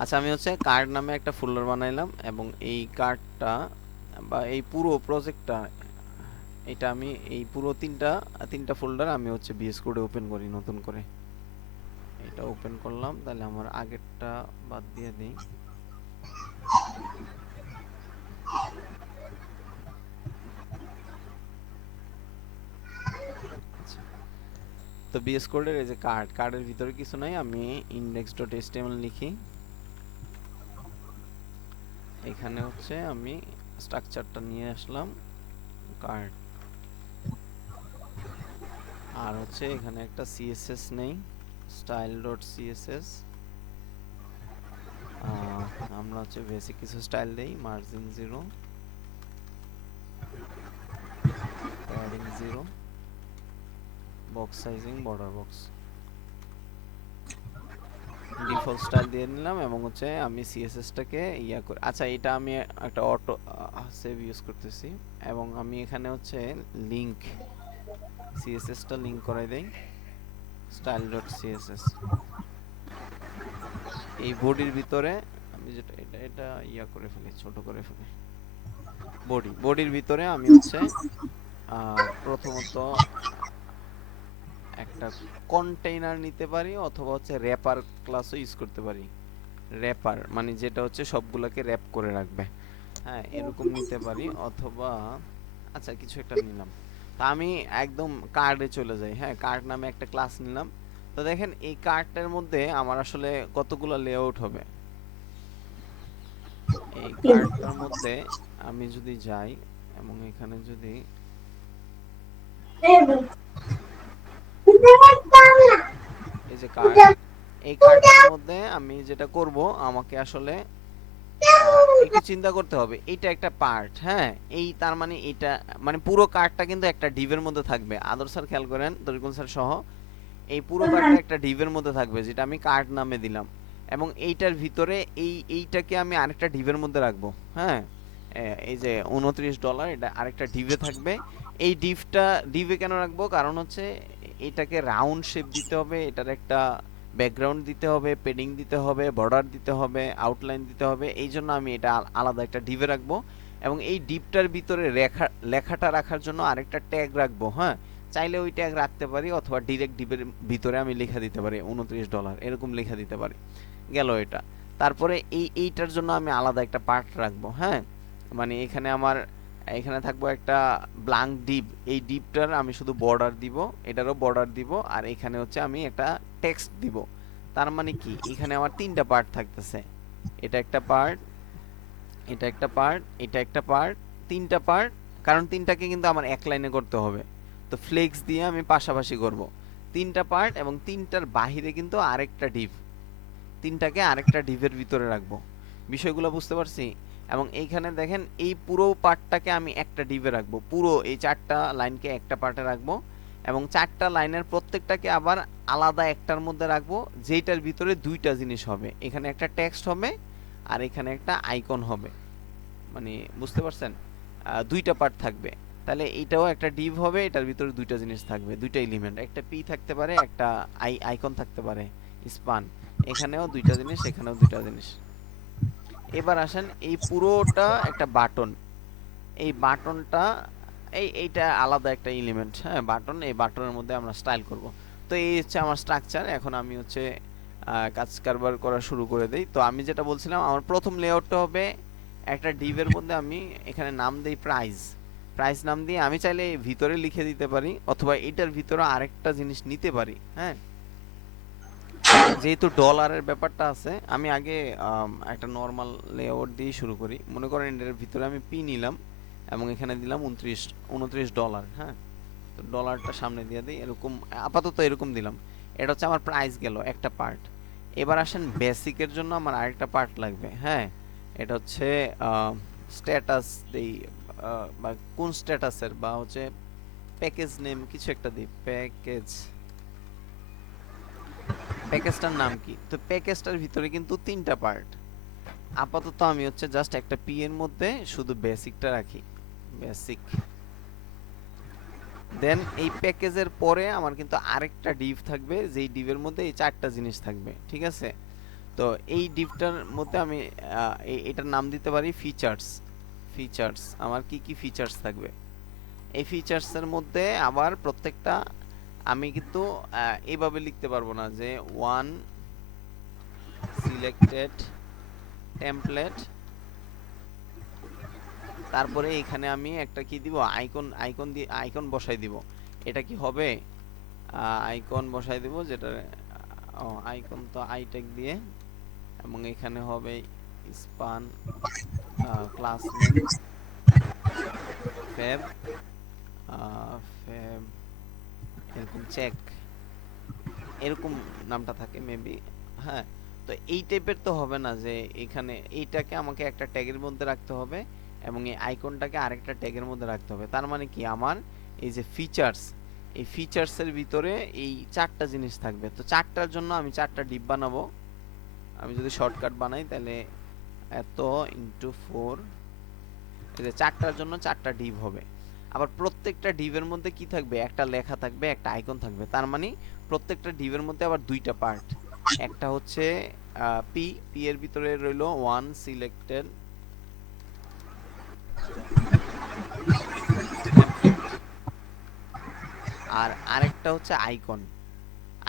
আচ্ছা, আমি হচ্ছে কার্ড নামে একটা ফোল্ডার বানাইলাম এবং এই কার্ডটা বা এই পুরো প্রজেক্টটা এটা আমি এই পুরো তিনটা তিনটা ফোল্ডার আমি হচ্ছে VS কোডে ওপেন করি নতুন করে। এটা ওপেন করলাম, তাহলে আমার আগেরটা বাদ দিয়ে দেই। আচ্ছা, তো VS কোডের এই যে কার্ডের ভিতরে কিছু নাই, আমি index.html লিখি। এখানে হচ্ছে আমি স্ট্রাকচারটা নিয়ে আসলাম কার্ড, আর হচ্ছে এখানে একটা CSS নেই, style.css। আমরা হচ্ছে বেসিক কিছু স্টাইল দেই, margin 0, padding 0, box sizing border box, default style দিয়ে নিলাম এবং হচ্ছে আমি সিএসএসটাকে ইয়া করে, আচ্ছা এটা আমি একটা অটো সেভ ইউজ করতেছি এবং আমি এখানে হচ্ছে লিংক সিএসএসটা লিংক করাই দেই, style.css। এই বডির ভিতরে আমি যেটা এটা এটা ইয়া করে ফেলি, ছোট করে ফেলি। বডির ভিতরে আমি হচ্ছে প্রথমত একটা কন্টেইনার নিতে পারি অথবা হচ্ছে র্যাপার ক্লাসও ইউজ করতে পারি। র্যাপার মানে যেটা হচ্ছে সবগুলোকে র্যাপ করে রাখবে, হ্যাঁ এরকম নিতে পারি অথবা আচ্ছা কিছু একটা নিলাম। তা আমি একদম কার্ডে চলে যাই, হ্যাঁ কার্ড নামে একটা ক্লাস নিলাম। তো দেখেন এই কার্ডটার মধ্যে আমার আসলে কতগুলো লেআউট হবে। এই কার্ডটার মধ্যে আমি যদি যাই এবং এখানে যদি এই যে কার্ড, এই কার্ডটার মধ্যে আমি যেটা করব, আমাকে আসলে একটু চিন্তা করতে হবে। এইটা একটা পার্ট, হ্যাঁ এই তার মানে এটা মানে পুরো কার্ডটা কিন্তু একটা ডিভের মধ্যে থাকবে। আদর স্যার খেয়াল করেন, তরিকুল স্যার সহ এই পুরো কার্ডটা একটা ডিভের মধ্যে থাকবে যেটা আমি কার্ড নামে দিলাম, এবং এইটার ভিতরে এইটাকে আমি আরেকটা ডিভের মধ্যে রাখবো। হ্যাঁ এই যে $29 এটা আরেকটা ডিভে থাকবে। এই ডিভে কেন রাখবো, কারণ হচ্ছে এটাকে রাউন্ড শেপ দিতে হবে, এটার একটা ব্যাকগ্রাউন্ড দিতে হবে, পেডিং দিতে হবে, বর্ডার দিতে হবে, আউটলাইন দিতে হবে। এই জন্য আমি এটা আলাদা একটা ডিভে রাখবো এবং এই ডিভটার ভিতরে লেখাটা রাখার জন্য আরেকটা ট্যাগ রাখবো। হ্যাঁ চাইলে ওই ট্যাগ রাখতে পারি অথবা ডিরেক্ট ডিভের ভিতরে আমি লেখা দিতে পারি $29 এরকম লেখা দিতে পারি। গেল এটা। তারপরে এইটার জন্য আমি আলাদা একটা পার্ট রাখবো। হ্যাঁ মানে এখানে আমার এখানে থাকবো একটা ব্ল্যাঙ্ক ডিভ, এই ডিভটার আমি শুধু বর্ডার দিব, এটারও বর্ডার দিব, আর এখানে হচ্ছে আমি একটা টেক্সট দিব। তার মানে কি এখানে আমার তিনটা পার্ট থাকতেছে, এটা একটা পার্ট, এটা একটা পার্ট, এটা একটা পার্ট, তিনটা পার্ট। কারণ তিনটাকে কিন্তু আমার এক লাইনে করতে হবে, তো ফ্লেক্স দিয়ে আমি পাশাপাশি করব। তিনটা পার্ট এবং তিনটার বাহিরে কিন্তু আরেকটা ডিভ, তিনটাকে আরেকটা ডিভের ভিতরে রাখবো। বিষয়গুলো বুঝতে পারছি? এবং এইখানে দেখেন এই পুরো পার্টটাকে আমি একটা ডিভে রাখবো, পুরো এই চারটা লাইনকে একটা পার্টে রাখবো এবং চারটা লাইনের প্রত্যেকটাকে আবার আলাদা একটার মধ্যে রাখবো, যেটার ভিতরে দুইটা জিনিস হবে। এখানে একটা টেক্সট হবে আর এখানে একটা আইকন হবে। মানে বুঝতে পারছেন? দুইটা পার্ট থাকবে, তাহলে এইটাও একটা ডিভ হবে, এটার ভিতরে দুইটা জিনিস থাকবে, দুইটা এলিমেন্ট, একটা পি থাকতে পারে, একটা আইকন থাকতে পারে স্পান। এখানেও দুইটা জিনিস, এখানেও দুইটা জিনিস। এবার আসেন এই পুরোটা একটা বাটন, এই বাটনটা এইটা আলাদা একটা এলিমেন্ট, হ্যাঁ বাটন, এই বাটনের মধ্যে আমরা স্টাইল করব। তো এই হচ্ছে আমার স্ট্রাকচার। এখন আমি হচ্ছে কাজ কারবার করা শুরু করে দেই। তো আমি যেটা বলছিলাম, আমার প্রথম লেআউটটা হবে একটা ডিভের মধ্যে আমি এখানে নাম দেই প্রাইস। প্রাইস নাম দিয়ে আমি চাইলে ভিতরে লিখে দিতে পারি অথবা এটার ভিতরে আরেকটা জিনিস নিতে পারি। হ্যাঁ যেহেতু ডলারের ব্যাপারটা আছে, আমি আগে একটা নর্মাল লেআউট দিয়ে শুরু করি। মনে করেন এর ভিতরে আমি পি নিলাম এবং এখানে দিলাম $29। হ্যাঁ তো ডলারটা সামনে দিয়ে দিই, এরকম আপাতত এরকম দিলাম। এটা হচ্ছে আমার প্রাইস গেল একটা পার্ট। এবার আসেন বেসিকের জন্য আমার আরেকটা পার্ট লাগবে। হ্যাঁ এটা হচ্ছে স্ট্যাটাস দেই, বা কোন স্ট্যাটাসের বা হচ্ছে প্যাকেজ নেম কিছু একটা দিই, প্যাকেজটার নাম কি। তো প্যাকেজটার ভিতরে কিন্তু তিনটা পার্ট। আপাতত আমি হচ্ছে জাস্ট একটা পি এর মধ্যে শুধু বেসিকটা রাখি, বেসিক দেন এই প্যাকেজের পরে আমার কিন্তু আরেকটা ডিভ থাকবে, যেই ডিভের মধ্যে এই চারটা জিনিস থাকবে, ঠিক আছে? তো এই ডিভটার মধ্যে আমি এটার নাম দিতে পারি ফিচার্স। ফিচার্স আমার কি কি ফিচার্স থাকবে, এই ফিচার্সের মধ্যে আবার প্রত্যেকটা আমি কিন্তু এইভাবে লিখতে পারবো না যে ওয়ান সিলেক্টেড টেমপ্লেট, তারপরে এখানে আমি একটা কি দিব, আইকন, আইকন দিয়ে আইকন বসাই দিব। এটা কি হবে, আইকন বসাই দিব, যেটা আইকন তো আই ট্যাগ দিয়ে, এবং এখানে হবে span class name Feb Feb এরকম চেক, এরকম নামটা থাকে মেবি। হ্যাঁ, তো এই টাইপের তো হবে না যে এখানে এইটাকে আমাকে একটা ট্যাগের মধ্যে রাখতে হবে এবং এই আইকনটাকে আরেকটা ট্যাগের মধ্যে রাখতে হবে। তার মানে কি আমার এই যে ফিচার্স, এই ফিচার্সের ভিতরে এই চারটা জিনিস থাকবে। তো চারটার জন্য আমি চারটা ডিপ বানাবো। আমি যদি শর্টকাট বানাই তাহলে এত ইনটু 4, এই যে চারটার জন্য চারটা ডিভ হবে। আবার প্রত্যেকটা ডিভের মধ্যে কি থাকবে, একটা লেখা থাকবে, একটা আইকন থাকবে। তার মানে প্রত্যেকটা ডিভের মধ্যে আবার দুইটা পার্ট, একটা হচ্ছে পি, পি এর ভিতরে রইলো ওয়ান সিলেক্টেড টেমপ্লেট, আর আরেকটা হচ্ছে আইকন।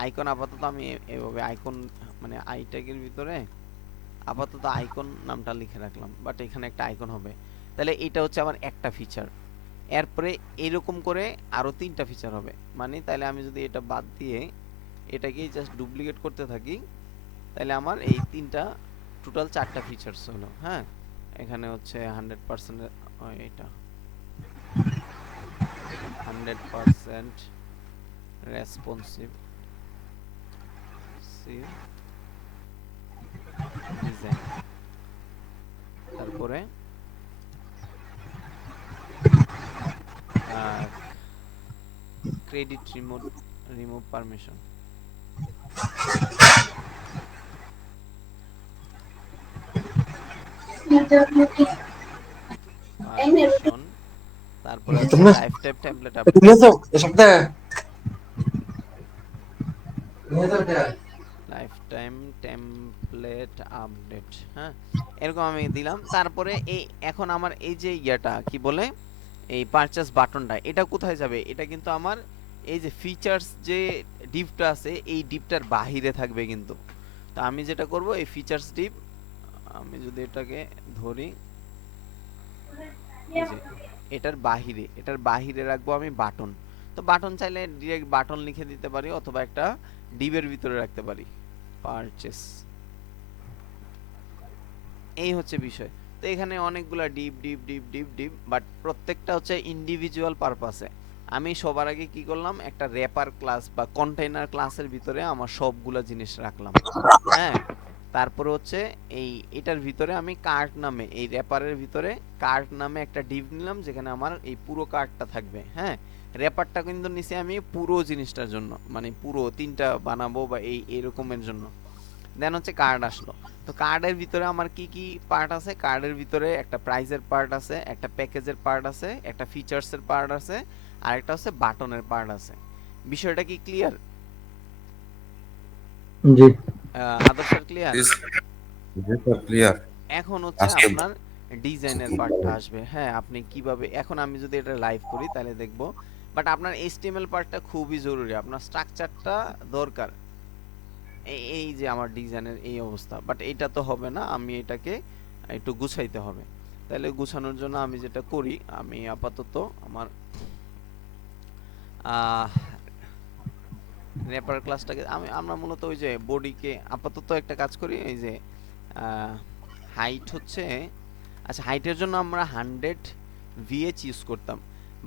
আইকন আপাতত আমি এভাবে আইকন মানে আই ট্যাগের ভিতরে আপাতত আইকন নামটা লিখে রাখলাম, বাট এখানে একটা আইকন হবে। তাহলে এটা হচ্ছে আমার একটা ফিচার। এরপরে এরকম করে আরো তিনটা ফিচার হবে। মানে তাহলে আমি যদি এটা বাদ দিয়ে এটাকেই জাস্ট ডুপ্লিকেট করতে থাকি, তাহলে আমার এই তিনটা টোটাল চারটা ফিচার্স হলো। হ্যাঁ, এখানে হচ্ছে 100% এটা 100% রেসপন্সিভ ডিজাইন, তারপরে ক্রেডিট রিমুভ পারমিশন, পারমিশন, তারপরে হচ্ছে life time template update, life time template update. হ্যাঁ, এরকম আমি দিলাম। তারপরে এই এখন আমার এই যে ইয়াটা কি বলে, এই পারচেজ বাটনটা, এটা কোথায় যাবে, এটা কিন্তু আমার এই যে ফিচার্স যে ডিভটা আছে এই ডিভটার বাহিরে থাকবে কিন্তু। তো আমি যেটা করব, এই ফিচার্স ডিভ আমি যদি এটাকে ধরি, এই যে এটার বাহিরে, এটার বাহিরে রাখবো আমি বাটন। তো বাটন চাইলে ডিরেক্ট বাটন লিখে দিতে পারি, অথবা একটা ডিভের ভিতরে রাখতে পারি, পারচেস। এই হচ্ছে বিষয়। তো এখানে অনেকগুলা deep deep deep deep deep, but প্রত্যেকটা হচ্ছে ইন্ডিভিজুয়াল পারপাসে। আমি সবার আগে কি করলাম, একটা র্যাপার ক্লাস বা কন্টেইনার ক্লাসের ভিতরে আমার সবগুলা জিনিস রাখলাম। হ্যাঁ, তারপরে হচ্ছে এই এটার ভিতরে আমি কার্ট নামে, এই র্যাপারের ভিতরে কার্ট নামে একটা ডিভ নিলাম, যেখানে আমার এই পুরো কার্টটা থাকবে। হ্যাঁ, র্যাপারটা কিন্তু নিচে আমি পুরো জিনিসটার জন্য, মানে পুরো তিনটা বানাবো বা এই এরকমের জন্য। দেন হচ্ছে কার্ড আসলো। তো কার্ডের ভিতরে আমার কি কি পার্ট আছে, কার্ডের ভিতরে একটা প্রাইজের পার্ট আছে, একটা প্যাকেজের পার্ট আছে, একটা ফিচার্সের পার্ট আছে, আর একটা হচ্ছে বাটনের পার্ট আছে। বিষয়টা কি ক্লিয়ার? জি আদর্শ ক্লিয়ার? ক্লিয়ার। এখন হচ্ছে আজকে আপনার ডিজাইনের পার্টটা আসবে। হ্যাঁ, আপনি কিভাবে, এখন আমি যদি এটা লাইভ করি তাহলে দেখবো। বাট আপনার এইচটিএমএল পার্টটা খুবই জরুরি, আপনার স্ট্রাকচারটা দরকার। এই যে আমার ডিজাইনের এই অবস্থা, বাট এটা তো হবে না, আমি এটাকে একটু গুছাইতে হবে। তাহলে গুছানোর জন্য আমি যেটা করি, আমি আপাতত আমার র্যাপার ক্লাসটাকে আমরা মূলত ওই যে বডিকে আপাতত একটা কাজ করি, এই যে হাইট হচ্ছে, আচ্ছা হাইটের জন্য আমরা 100 ভিএইচ ইউজ করতাম,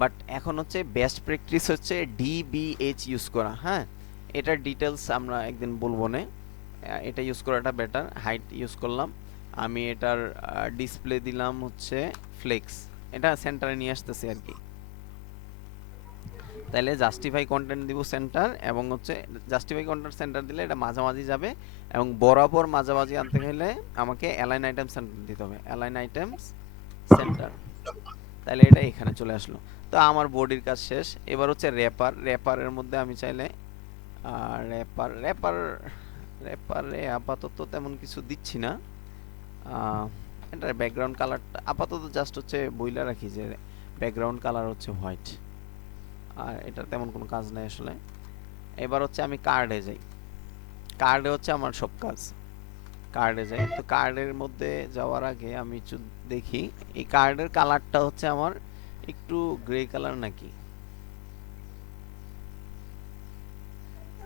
বাট এখন হচ্ছে বেস্ট প্র্যাকটিস হচ্ছে ডিবিএইচ ইউজ করা। হ্যাঁ, এটার ডিটেলস আমরা একদিন বলবো না, এটা ইউজ করাটা বেটার। হাইট ইউজ করলাম আমি, এটার ডিসপ্লে দিলাম হচ্ছে ফ্লেক্স, এটা সেন্টারে নিয়ে আসতেছি আর কি। তাহলে জাস্টিফাই কন্টেন্ট দিব সেন্টার, এবং হচ্ছে জাস্টিফাই কন্টেন্ট সেন্টার দিলে এটা মাঝামাঝি যাবে, এবং বরাবর মাঝামাঝি আনতে গেলে আমাকে অ্যালাইন আইটেম সেন্টার দিতে হবে, অ্যালাইন আইটেমস সেন্টার। তাহলে এটা এখানে চলে আসলো। তো আমার বডির কাজ শেষ। এবার হচ্ছে র্যাপার। র্যাপারের মধ্যে আমি চাইলে র্যাপার র্যাপার র্যাপারে আপাতত তেমন কিছু দিচ্ছি না। আহ, এটার ব্যাকগ্রাউন্ড কালারটা আপাতত জাস্ট হচ্ছে বইলা রাখি যে ব্যাকগ্রাউন্ড কালার হচ্ছে হোয়াইট, আর এটা তেমন কোনো কাজ নাই আসলে। এবার হচ্ছে আমি কার্ডে যাই। কার্ডে হচ্ছে আমার সব কাজ। কার্ডে যাই, তো কার্ডের মধ্যে যাওয়ার আগে আমি একটু দেখি এই কার্ডের কালারটা হচ্ছে আমার একটু গ্রে কালার নাকি।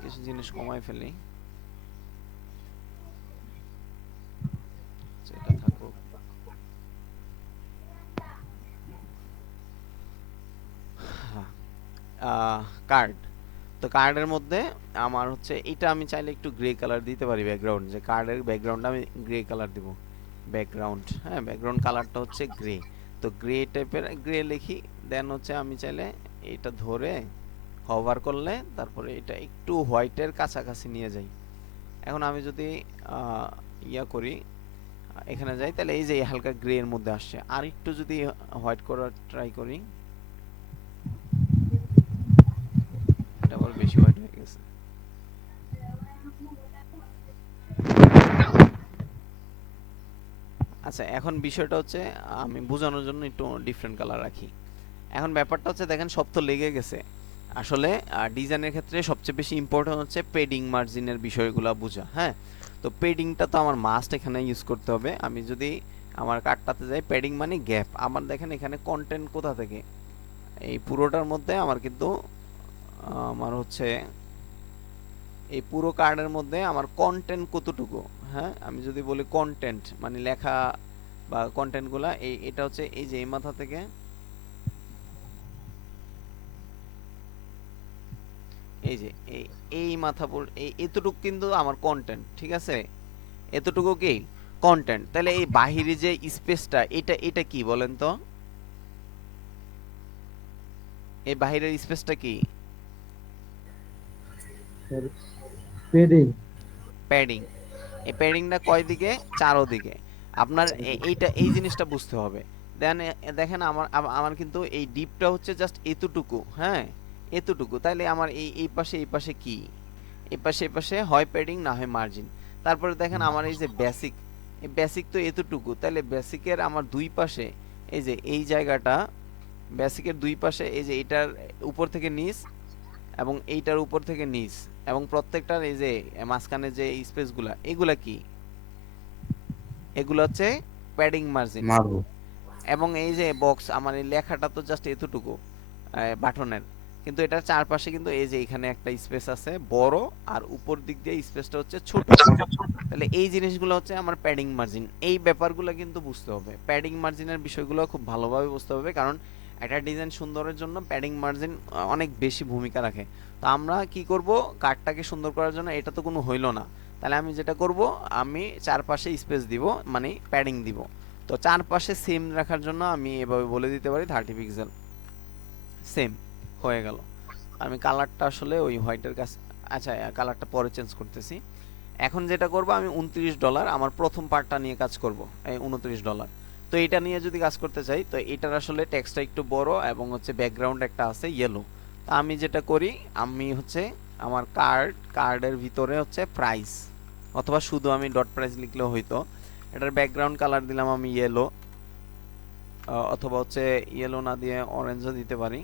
কিছু জিনিস কমাই ফেলি, সেটা থাকুক। কার্ড, তো কার্ডের মধ্যে আমার হচ্ছে এটা আমি চাইলে একটু গ্রে কালার দিতে পারি ব্যাকগ্রাউন্ড, যে কার্ডের ব্যাকগ্রাউন্ড আমি গ্রে কালার দিব। ব্যাকগ্রাউন্ড, হ্যাঁ ব্যাকগ্রাউন্ড কালারটা হচ্ছে গ্রে। তো গ্রে টাইপের গ্রে লিখি। দেন হচ্ছে আমি চাইলে এটা ধরে হভার করলে তারপরে এটা একটু হোয়াইটের কাছাকাছি নিয়ে যাই। এখন আমি যদি ইয়া করি, এখানে যাই, তাহলে এই যে হালকা গ্রে এর মধ্যে আসছে। আর একটু যদি হোয়াইট করার ট্রাই করি, এটা আবার বেশি হোয়াইট হয়ে গেছে। আচ্ছা, এখন বিষয়টা হচ্ছে আমি বোঝানোর জন্য একটু ডিফারেন্ট কালার রাখি। এখন ব্যাপারটা হচ্ছে দেখেন সব তো লেগে গেছে। আসলে ডিজাইনের ক্ষেত্রে সবচেয়ে বেশি ইম্পর্টেন্ট হচ্ছে পেডিং মার্জিনের বিষয়গুলো বোঝা। হ্যাঁ, তো পেডিংটা তো আমার মাস্ট এখানে ইউজ করতে হবে। আমি যদি আমার কার্ডটাতে যাই, পেডিং মানে গ্যাপ। আমার দেখেন এখানে কন্টেন্ট কোথা থেকে, এই পুরোটার মধ্যে আমার কিন্তু আমার হচ্ছে এই পুরো কার্ডের মধ্যে আমার কন্টেন্ট কতটুকু। হ্যাঁ, আমি যদি বলি কন্টেন্ট মানে লেখা বা কন্টেন্টগুলা, এটা হচ্ছে এই যে এই মাথা থেকে এই যে এই মাথা এই এতটুকু কিন্তু আমার কন্টেন্ট, ঠিক আছে? এতটুকু কি কন্টেন্ট? তাহলে এই বাহিরে যে স্পেসটা, এটা এটা কি বলেন তো? এই বাহিরের স্পেসটা কি? পেডিং। প্যাডিং। এই প্যাডিংটা কয় দিকে? চারোদিকে। আপনার এইটা এই জিনিসটা বুঝতে হবে। দেন দেখেন আমার আমার কিন্তু এই ডিপটা হচ্ছে জাস্ট এতটুকু। হ্যাঁ, এতটুকু। তাইলে আমার এই পাশে এই পাশে কি, এই পাশে হয় প্যাডিং না হয় মার্জিন। তারপরে দেখেন আমার এই যে বেসিক, এই বেসিক তো এতটুকু। তাহলে বেসিকের আমার দুই পাশে এই যে এই জায়গাটা, বেসিকের দুই পাশে এই যে এটার উপর থেকে নিচ এবং এইটার উপর থেকে নিচ এবং প্রত্যেকটার এই যে মাঝখানে যে স্পেসগুলা, এগুলা কি? এগুলো হচ্ছে প্যাডিং মার্জিন। মারবো। এবং এই যে বক্স, আমার এই লেখাটা তো জাস্ট এতটুকু বাটনের, কিন্তু এটার চারপাশে কিন্তু এই যে এখানে একটা স্পেস আছে বড়, আর উপর দিক দিয়ে স্পেসটা হচ্ছে ছোট। তাহলে এই জিনিসগুলো হচ্ছে আমার প্যাডিং মার্জিন। এই ব্যাপারগুলো কিন্তু বুঝতে হবে। প্যাডিং মার্জিনের বিষয়গুলো খুব ভালোভাবে বুঝতে হবে, কারণ একটা ডিজাইন সুন্দরের জন্য প্যাডিং মার্জিন অনেক বেশি ভূমিকা রাখে। তো আমরা কি করব, কার্ডটাকে সুন্দর করার জন্য এটা তো কোনো হইলো না। তাহলে আমি যেটা করব, আমি চারপাশে স্পেস দিব, মানে প্যাডিং দিব। তো চারপাশে সেম রাখার জন্য আমি এভাবে বলে দিতে পারি 30 পিক্সেল। সেম হয়ে গেল। আমি কালারটা আসলে ওই হোয়াইটের কাছে, আচ্ছা কালারটা পরে চেঞ্জ করতেছি। এখন যেটা করব, আমি $29 আমার প্রথম পার্টটা নিয়ে কাজ করব, এই $29। তো এটা নিয়ে যদি কাজ করতে চাই, তো এটার আসলে টেক্সটটা একটু বড় এবং হচ্ছে ব্যাকগ্রাউন্ড একটা আছে ইয়েলো। তো আমি যেটা করি, আমি হচ্ছে আমার কার্ডের ভিতরে হচ্ছে প্রাইস, অথবা শুধু আমি ডট প্রাইস লিখলেও হইতো। এটার ব্যাকগ্রাউন্ড কালার দিলাম আমি ইয়েলো, অথবা হচ্ছে ইয়েলো না দিয়ে অরেঞ্জও দিতে পারি,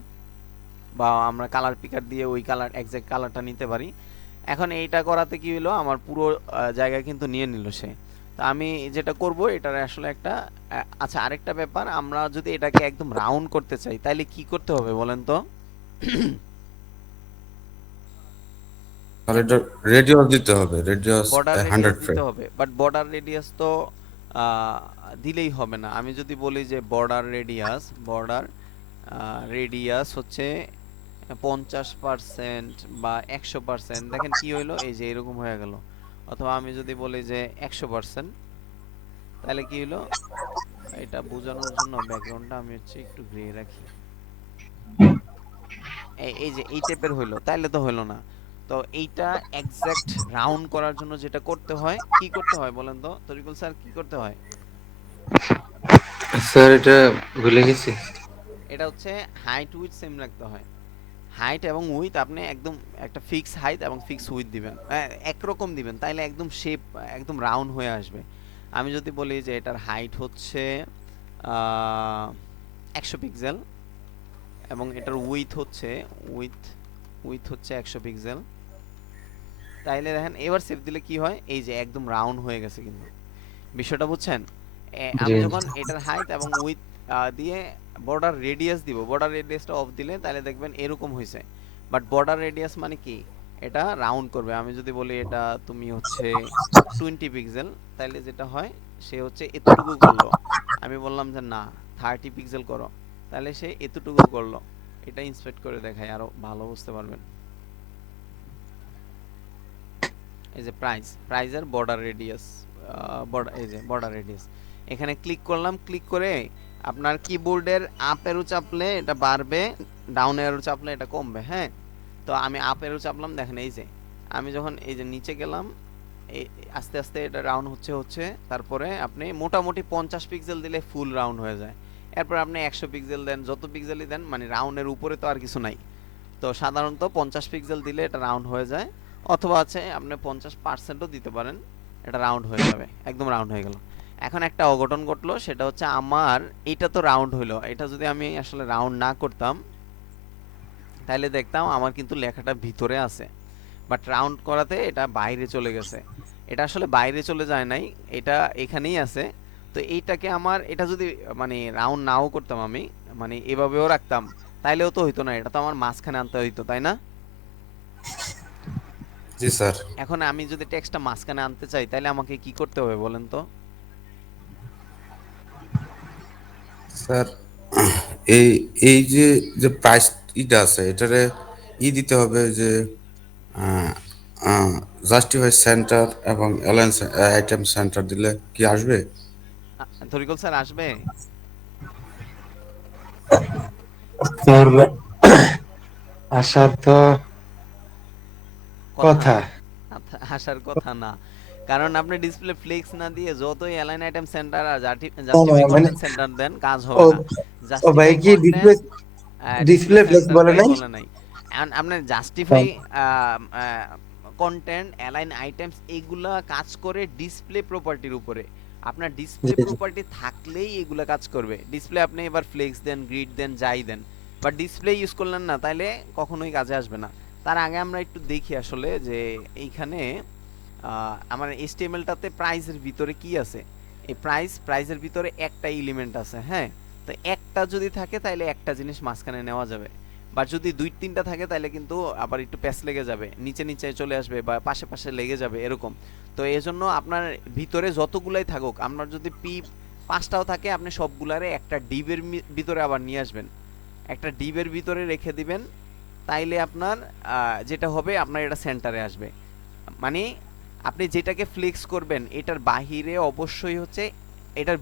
বা আমরা কালার পিকার দিয়ে ওই কালার এক্সাক্ট কালারটা নিতে পারি। এখন এইটা করাতে কি হলো, আমার পুরো জায়গা কিন্তু নিয়ে নিল সে। তো আমি যেটা করব, এটার আসলে একটা আচ্ছা আরেকটা ব্যাপার, আমরা যদি এটাকে একদম রাউন্ড করতে চাই তাহলে কি করতে হবে বলেন তো? তাহলে এটা রেডিয়াস দিতে হবে, রেডিয়াস বর্ডার রেডিয়াস 100 দিতে ফিট। হবে, বাট বর্ডার রেডিয়াস তো আহ, দিলেই হবে না। আমি যদি বলি যে বর্ডার রেডিয়াস হচ্ছে 50% বা 100%, দেখেন কি হইলো, এই যে এরকম হয়ে গেল। অথবা আমি যদি বলি যে 100%, তাহলে কি হইলো, এটা বোঝানোর জন্য ব্যাকগ্রাউন্ডটা আমি হচ্ছে একটু গ্রে রাখি। এই যে এই টাইপের হইলো, তাইলে তো হইলো না। তো এইটা এক্সাক্ট রাউন্ড করার জন্য যেটা করতে হয়, কি করতে হয় বলেন তো তরিকুল স্যার, কি করতে হয়? স্যার এটা ভুলে গেছি। এটা হচ্ছে হাইট উইথ সেম রাখতে হয়। হাইট এবং উইথ আপনি একদম একটা ফিক্স হাইট এবং ফিক্স উইথ দিবেন, একরকম দিবেন, তাইলে একদম শেপ একদম রাউন্ড হয়ে আসবে। আমি যদি বলি যে এটার হাইট হচ্ছে 100 পিক্সেল এবং এটার উইথ হচ্ছে উইথ উইথ হচ্ছে 100 পিক্সেল, তাইলে দেখেন এবার সেভ দিলে কি হয়, এই যে একদম রাউন্ড হয়ে গেছে কিন্তু। বিষয়টা বুঝছেন? জি আমি যখন এটার হাইট এবং উইথ দিয়ে বর্ডার রেডিয়াস দিব, বর্ডার রেডিয়াসটা অফ দিলে তাহলে দেখবেন এরকম হয়েছে। বাট বর্ডার রেডিয়াস মানে কি, এটা রাউন্ড করবে। আমি যদি বলি এটা তুমি হচ্ছে 20 পিক্সেল, তাহলে যেটা হয় সে হচ্ছে এতটুকু করলো। আমি বললাম যে না 30 পিক্সেল করো, তাহলে সে এতটুকু করলো। এটা ইন্সপেক্ট করে দেখায় আরো ভালো বুঝতে পারবেন। এই যে প্রাইজের বর্ডার রেডিয়াস, বর্ডার, এই যে বর্ডার রেডিয়াস, এখানে ক্লিক করলাম। ক্লিক করে আপনার কিবোর্ডের আপ অ্যারো চাপলে এটা বাড়বে, ডাউন অ্যারো চাপলে এটা কমবে। হ্যাঁ, তো আমি আপ অ্যারো চাপলাম, দেখেন এই যে আমি যখন এই যে নিচে গেলাম, আস্তে আস্তে এটা রাউন্ড হচ্ছে। তারপরে আপনি মোটামুটি 50 পিক্সেল দিলে ফুল রাউন্ড হয়ে যায়। এরপর আপনি 100 পিক্সেল দেন, যত পিক্সেলই দেন, মানে রাউন্ডের উপরে তো আর কিছু নাই। তো সাধারণত 50 পিক্সেল দিলে এটা রাউন্ড হয়ে যায়, অথবা আছে আপনি 50%ও দিতে পারেন, এটা রাউন্ড হয়ে যাবে, একদম রাউন্ড হয়ে গেল। এখন একটা অঘটন ঘটলো, সেটা হচ্ছে আমার এটা তো রাউন্ড হইলো, এটা যদি আমি আসলে রাউন্ড না করতাম তাহলে দেখতাম আমার কিন্তু লেখাটা ভিতরে আছে, বাট রাউন্ড করাতে এটা বাইরে চলে গেছে। এটা আসলে বাইরে চলে যায় নাই, এটা এখানেই আছে। তো এইটাকে আমার এটা যদি মানে রাউন্ড নাও করতাম আমি, মানে এভাবেও রাখতাম, তাইলেও তো হইতো না, এটা তো আমার মাঝখানে আনতে হইতো, তাই না? জি স্যার। এখন আমি যদি টেক্সটটা মাঝখানে আনতে চাই তাহলে আমাকে কি করতে হবে বলেন তো? স্যার, এই এই যে যে প্রাইস ইটা আছে এটারে দিতে হবে যে জাস্টিফাই সেন্টার এবং অ্যালায়েন্স আইটেম সেন্টার দিলে কি আসবে? তরিকুল স্যার আসবে? স্যার আসার তো কথা কথা। না, আসার কথা না, কারণ আপনি ডিসপ্লে ফ্লেক্স না দিয়ে যতই অ্যালাইন আইটেম সেন্টার আর না, না, জাস্টিফাই মানে কন্টেন্ট সেন্টার দেন, কাজ ও হবে না। ও ভাই জাস্টিফাই কি display content display display flakes বলে সেন্টারটাই নাই? বলে নাই। আপনার জাস্টিফাই হ্যাঁ, কন্টেন্ট অ্যালাইন আইটেমস এগুলা কাজ করে ডিসপ্লে প্রপার্টির উপরে। আপনার ডিসপ্লে জি জি প্রপার্টি থাকলেই এগুলা কাজ করবে। ডিসপ্লে আপনি এবার ফ্লেক্স দেন, গ্রিড দেন, যাই দেন, বাট ডিসপ্লে ইউজ করলেন না, তাইলে কখনোই কাজে আসবে না। তার আগে আমরা একটু দেখি আসলে যে এইখানে আমার এইচটিএমএলটাতে প্রাইসের ভিতরে কি আছে। এই প্রাইসের ভিতরে একটা এলিমেন্ট আছে। হ্যাঁ, তো একটা যদি থাকে তাহলে একটা জিনিস মাঝখানে নেওয়া যাবে, বা যদি দুই তিনটা থাকে তাহলে কিন্তু আবার একটু প্যাচ লেগে যাবে, নিচে নিচে চলে আসবে বা পাশে পাশে লেগে যাবে এরকম। তো এই জন্য আপনার ভিতরে যতগুলাই থাকুক, আপনার যদি পি 5টাও থাকে, আপনি সবগুলারে একটা ডিবের ভিতরে আবার নিয়ে আসবেন, একটা ডিবের ভিতরে রেখে দিবেন। তাইলে আপনার যেটা হবে, আপনার এটা সেন্টারে আসবে। মানে আপনি যেটাকে ফ্লেক্স করবেন এটার বাহিরে অবশ্যই হচ্ছে, এটার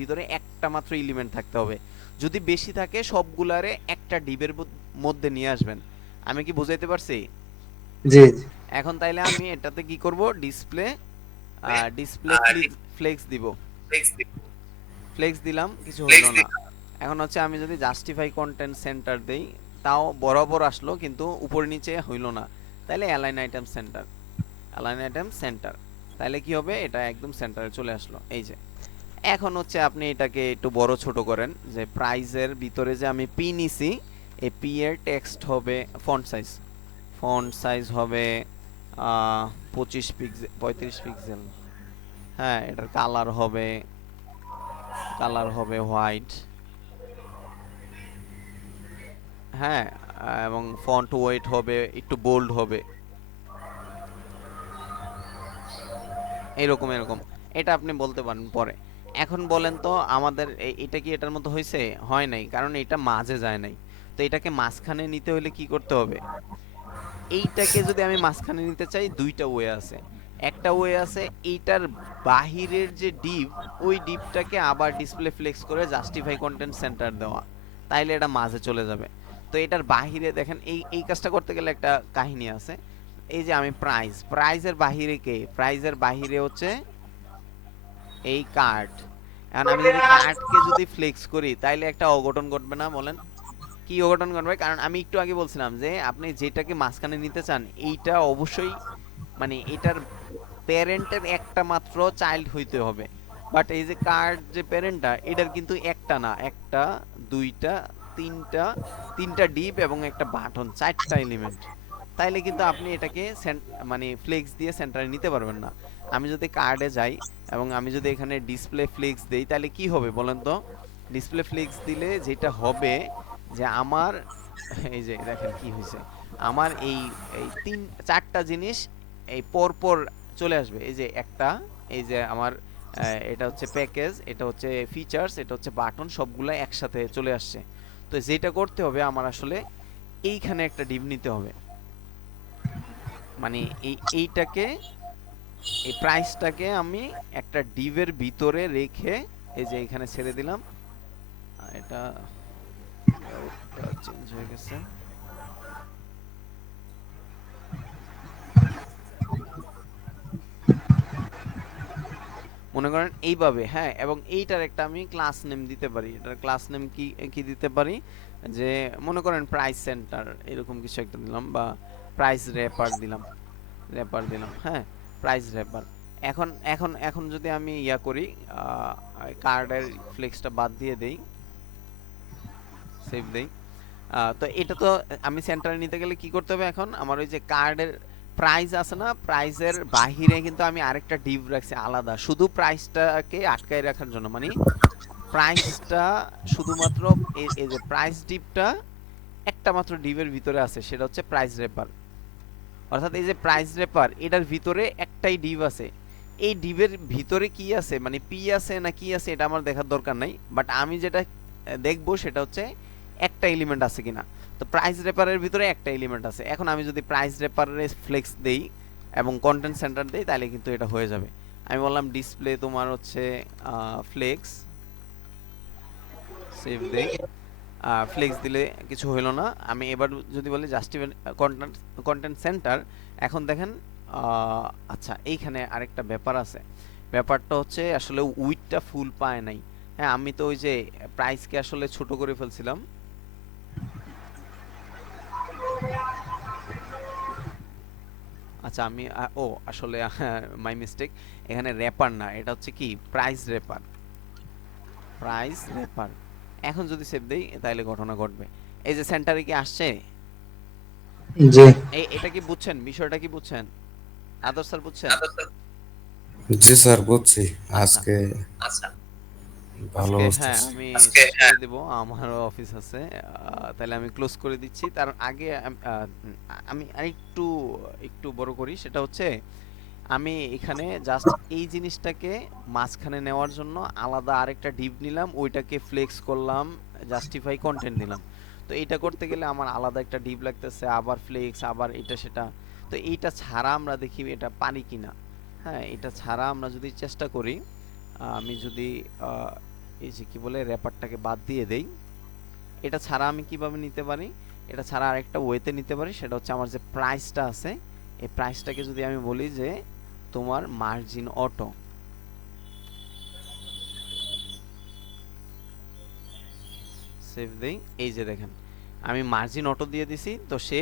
ভিতরে একটা মাত্র এলিমেন্ট থাকতে হবে। যদি বেশি থাকে সবগুলারে একটা ডিবের মধ্যে নিয়ে আসবেন। আমি কি বুঝাইতে পারছি? জি এখন তাইলে আমি এটাতে কি করব, ডিসপ্লে ডিসপ্লে ফ্লেক্স দিব। ফ্লেক্স দিলাম, কিছু হইল না। এখন হচ্ছে আমি যদি জাস্টিফাই কন্টেন্ট সেন্টার দেই, তাও বরাবর আসলো কিন্তু উপর নিচে হইল না। তাইলে অ্যালাইন আইটেম সেন্টার, তাইলে কি হবে, এটা একদম সেন্টারে চলে আসলো। এই যে এখন হচ্ছে আপনি এটাকে একটু বড় ছোট করেন, যে প্রাইজের ভিতরে যে আমি পি নিছি, এই পি এর টেক্সট হবে ফন্ট সাইজ হবে 25 পিক্সেল 35 পিক্সেল। হ্যাঁ, এটার কালার হবে হোয়াইট। হ্যাঁ, এবং ফন্ট ওয়েট হবে একটু বোল্ড হবে, এরকম এরকম। এটা আপনি বলতে পারেন পরে। এখন বলেন তো আমাদের এটা কি এটার মতো হয়েছে? হয় নাই, কারণ এটা মাঝে যায় নাই। তো এটাকে মাঝখানে নিতে হলে কি করতে হবে? এইটাকে যদি আমি মাঝখানে নিতে চাই, দুইটা ওয়ে আছে। একটা ওয়ে আছে এইটার বাহিরের যে ডিপ, ওই ডিপটাকে আবার ডিসপ্লে ফ্লেক্স করে জাস্টিফাই কন্টেন্ট সেন্টার দেওয়া, তাইলে এটা মাঝে চলে যাবে। তো এটার বাহিরে দেখেন, এই এই কাজটা করতে গেলে একটা কাহিনী আছে। এই যে আমি প্রাইজের বাহিরে হচ্ছে এই কার্ড, এখন আমি যদি কার্ডকে যদি ফ্লেক্স করি তাইলে একটা অঘটন ঘটবে না বলেন? কি অঘটন ঘটবে? কারণ আমি একটু আগে বলছিলাম যে আপনি যেটাকে মাঝখানে নিতে চান এইটা অবশ্যই মানে এটার প্যারেন্টের একটা মাত্র চাইল্ড হইতে হবে। বাট এই যে কার্ড যে প্যারেন্টটা এটার কিন্তু একটা না, একটা, দুইটা, তিনটা, তিনটা ডিপ এবং একটা বাটন, চারটা এলিমেন্ট। তাইলে কিন্তু আপনি এটাকে মানে ফ্লেক্স দিয়ে সেন্টারে নিতে পারবেন না। আমি যদি কার্ডে যাই এবং আমি যদি এখানে ডিসপ্লে ফ্লেক্স দেই তাহলে কি হবে বলেন তো? ডিসপ্লে ফ্লেক্স দিলে যেটা হবে যে আমার এই যে দেখেন কি হয়েছে, আমার এই এই তিন চারটা জিনিস এই পর পর চলে আসবে। এই যে একটা, এই যে আমার এটা হচ্ছে প্যাকেজ, এটা হচ্ছে ফিচার্স, এটা হচ্ছে বাটন, সবগুলো একসাথে চলে আসছে। তো যেটা করতে হবে আমার আসলে এইখানে একটা ডিপ নিতে হবে, মানে এইটাকে, এই প্রাইসটাকে আমি একটা ডিভের ভিতরে রেখে এই যে এখানে ছেড়ে দিলাম। এটা লেআউটটা চেঞ্জ হয়ে গেছে। মনে করেন এইভাবে, হ্যাঁ, এবং এইটার একটা আমি ক্লাস নেম দিতে পারি। এটার ক্লাস নেম কি কি দিতে পারি, যে মনে করেন প্রাইস সেন্টার এরকম কিছু একটা দিলাম, বা প্রাইস র্যাপার দিলাম, হ্যাঁ, প্রাইস র্যাপার। এখন এখন এখন যদি আমি ইয়া করি, কার্ডের ফ্লেক্সটা বাদ দিয়ে দেই, সেভ দেই, তো এটা তো আমি সেন্টারে নিতে গেলে কি করতে হবে? এখন আমার ওই যে কার্ডের প্রাইস আছে না, প্রাইসের বাহিরে কিন্তু আমি আরেকটা ডিভ রাখছি আলাদা, শুধু প্রাইসটাকে আটকায় রাখার জন্য। মানে প্রাইসটা শুধুমাত্র এই যে প্রাইস ডিভটা একটা মাত্র ডিভের ভিতরে আছে, সেটা হচ্ছে প্রাইস রেপার। অর্থাৎ এই যে প্রাইস রেপার এটার ভিতরে একটাই ডিভ আছে। এই ডিভের ভিতরে কি আছে, মানে পি আছে না কি আছে, এটা আমার দেখার দরকার নাই। বাট আমি যেটা দেখবো সেটা হচ্ছে একটা এলিমেন্ট আছে কিনা। তো প্রাইস রেপারের ভিতরে একটা এলিমেন্ট আছে। এখন আমি যদি প্রাইস রেপারে ফ্লেক্স দেই এবং কন্টেন্ট সেন্টার দেই তাহলে কিন্তু এটা হয়ে যাবে। আমি বললাম ডিসপ্লে তোমার হচ্ছে ফ্লেক্স, সেভ দেই। ফ্লেক্স দিলে কিছু হইলো না। আমি এবার যদি বলি জাস্টিফাই কন্টেন্ট কন্টেন্ট সেন্টার, এখন দেখেন আচ্ছা এইখানে আরেকটা ব্যাপার আছে। ব্যাপারটা হচ্ছে আসলে উইডটা ফুল পায় নাই। হ্যাঁ, আমি তো ওই যে প্রাইসকে আসলে ছোট করে ফেলছিলাম। আচ্ছা আমি ও আসলে মাই মিস্টেক, এখানে র্যাপার না, এটা হচ্ছে কি প্রাইস র্যাপার, প্রাইস র্যাপার। এখন যদি সেভ দেই তাহলে ঘটনা ঘটবে। এই যে সেন্টারে কি আসছে, জি এটা কি বুঝছেন? বিষয়টা কি বুঝছেন? আদর স্যার বুঝছেন? জি স্যার বুঝছি। আচ্ছা, আজকে ভালো আজকে হ্যাঁ বুঝতেছি। আমি শেষ করে দিব, আমারও অফিস আছে। তাহলে আমি ক্লোজ করে দিচ্ছি। তার আগে আমি আরেকটু একটু বড় করি, সেটা হচ্ছে আমি এখানে জাস্ট এই জিনিসটাকে মাঝখানে নেওয়ার জন্য আলাদা আরেকটা ডিভ নিলাম, ওইটাকে ফ্লেক্স করলাম, জাস্টিফাই কন্টেন্ট দিলাম। তো এইটা করতে গেলে আমার আলাদা একটা ডিভ লাগতেছে, আবার ফ্লেক্স, আবার এটা সেটা। তো এইটা ছাড়া আমরা দেখি এটা পারি কিনা। হ্যাঁ, এটা ছাড়া আমরা যদি চেষ্টা করি, আমি যদি আহ, এই যে কি বলে র্যাপারটাকে বাদ দিয়ে দেই, এটা ছাড়া আমি কিভাবে নিতে পারি? এটা ছাড়া আরেকটা ওয়েতে নিতে পারি, সেটা হচ্ছে আমার যে প্রাইসটা আছে, এই প্রাইসটাকে যদি আমি বলি যে তোমার মার্জিন অটো, সেভ দেই। এই যে দেখেন আমি মার্জিন অটো দিয়ে দিছি, তো সে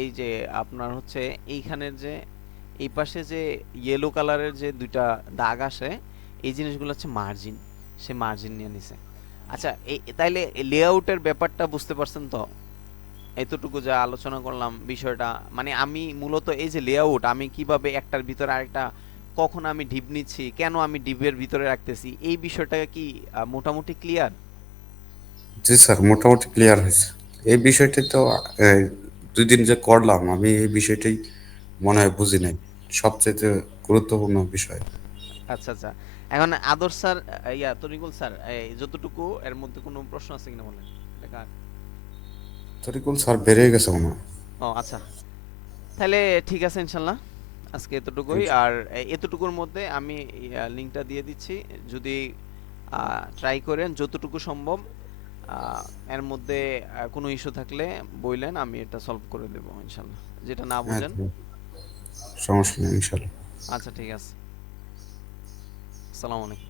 এই যে আপনার হচ্ছে এইখানের যে এই পাশে যে ইয়েলো কালারের যে দুইটা দাগ আসে, এই জিনিসগুলো হচ্ছে মার্জিন, সে মার্জিন নিয়ে নিছে। আচ্ছা এই তাইলে লেআউটের ব্যাপারটা বুঝতে পারছেন তো? এতটুকু যা আলোচনা করলাম বিষয়টা, মানে আমি মূলত এই যে লেআউট, আমি কিভাবে একটার ভিতরে আরেকটা, কখন আমি ডিপ নিচ্ছি, কেন আমি ডিপের ভিতরে রাখতেছি, এই বিষয়টা কি মোটামুটি ক্লিয়ার? জি স্যার মোটামুটি ক্লিয়ার হয়েছে। এই বিষয়টি তো এই 2 দিন যে করলাম আমি এই বিষয়টাই মনে হয় বুঝি নাই, সবচেয়ে গুরুত্বপূর্ণ বিষয়। আচ্ছা আচ্ছা, এখন আদর স্যার, ইয়া তরিকুল স্যার, এই যতটুকু এর মধ্যে কোনো প্রশ্ন আছে কিনা বলেন। এটা কার? তরিকুল স্যার বেরিয়ে গেছে মনে হয়। ও আচ্ছা, তাহলে ঠিক আছে ইনশাল্লাহ, আজকে এতটুকুই। আর এতটুকুর মধ্যে আমি লিংকটা দিয়ে দিচ্ছি, যদি ট্রাই করেন যতটুকু সম্ভব। আহ, এর মধ্যে কোনো ইস্যু থাকলে বললেন, আমি এটা সলভ করে দেব ইনশাল্লাহ, যেটা না বুঝেন। আচ্ছা, সমস্যা নেই ইনশাল্লাহ। আচ্ছা ঠিক আছে, আসসালামু আলাইকুম।